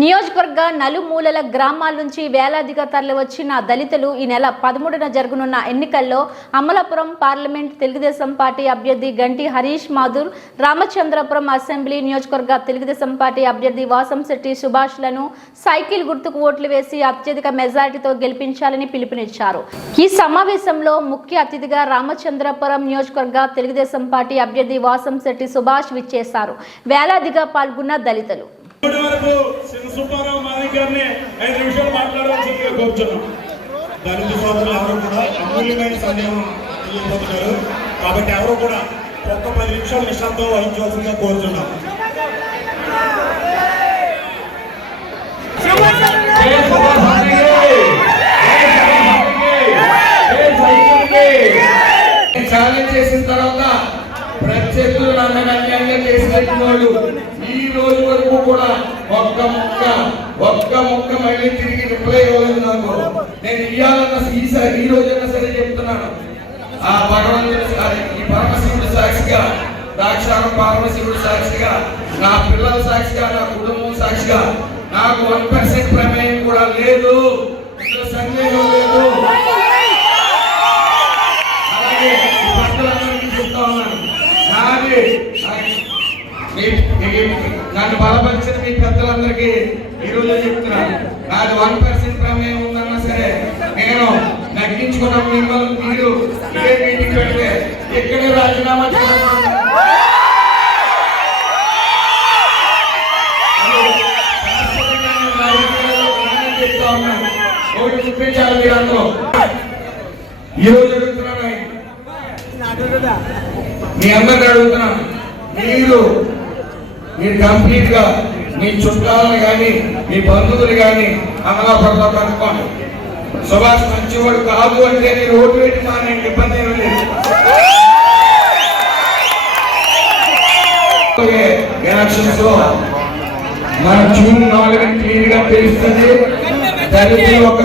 నియోజకవర్గ నలుమూలల గ్రామాల నుంచి వేలాదిగా తరలివచ్చిన దళితులు ఈ నెల 13న జరగనున్న ఎన్నికల్లో అమలాపురం పార్లమెంట్ తెలుగుదేశం పార్టీ అభ్యర్థి గంటి హరీష్ మాధుర్, రామచంద్రపురం అసెంబ్లీ నియోజకవర్గ తెలుగుదేశం పార్టీ అభ్యర్థి వాసంశెట్టి సుభాష్లను సైకిల్ గుర్తుకు ఓట్లు వేసి అత్యధిక మెజారిటీతో గెలిపించాలని పిలుపునిచ్చారు. ఈ సమావేశంలో ముఖ్య అతిథిగా రామచంద్రపురం నియోజకవర్గ తెలుగుదేశం పార్టీ అభ్యర్థి వాసంశెట్టి సుభాష్ విచ్చేశారు. వేలాదిగా పాల్గొన్న దళితులు కాబట్టి ఎవరు కూడా ఒక్క 10 నిమిషాలు నిశ్శబ్దం వహించవలసిందిగా కోరుతున్నాం. ఛాలెంజ్ చేసిన తర్వాత ప్రత్యర్థులు నన్ను అన్యాయంగా చేసినట్టు వాళ్ళు ఈ రోజు వరకు కూడా ఒక్క ముక్క మళ్ళీ తిరిగి రిప్లై ఇవ్వలేదు నాకు. నేను ఇవ్వాలన్నా ఈ రోజైనా సరే చెప్తున్నాను. ఆ భగవంతుడు ఈ పరమశివుడు సాక్షిగా, దాక్షారం పరమశివుడు సాక్షిగా, నా పిల్లల సాక్షిగా, నా కుటుంబం సాక్షిగా నాకు 1% ప్రమేయం కూడా లేదు, సందేహం లేదు. అలాగే ఈ భక్తులందరికీ చెప్తా ఉన్నాను, నన్ను బలపరిచిన మీ పెద్దలందరికీ ఈరోజు చెప్తున్నాను, నాది 1% ప్రమేయం ఉందన్నా సరే నేను నగ్గించుకున్న మిమ్మల్ని మీరు ఇదే మీటింగ్ పెడితే ఇక్కడే రాజీనామా చెప్తా ఉన్నాను. ఒకటి చూపించాలి మీరు అందరూ. ఈరోజు అడుగుతున్నాను, మీ అందరికీ అడుగుతున్నాను, మీరు కంప్లీట్ గా మీ చుట్టాలను కానీ మీ బంధువులు కానీ అమలాపురంలో కనుక్కోండి. సుభాష్ మంచివాడు కాదు అంటే మీరు ఓటు పెట్టి మానేయండి, ఇబ్బంది ఏమీ లేదు. ఎలక్షన్స్ లో మన జూన్ 4 క్లియర్ గా తెలుస్తుంది. దళితులు ఒక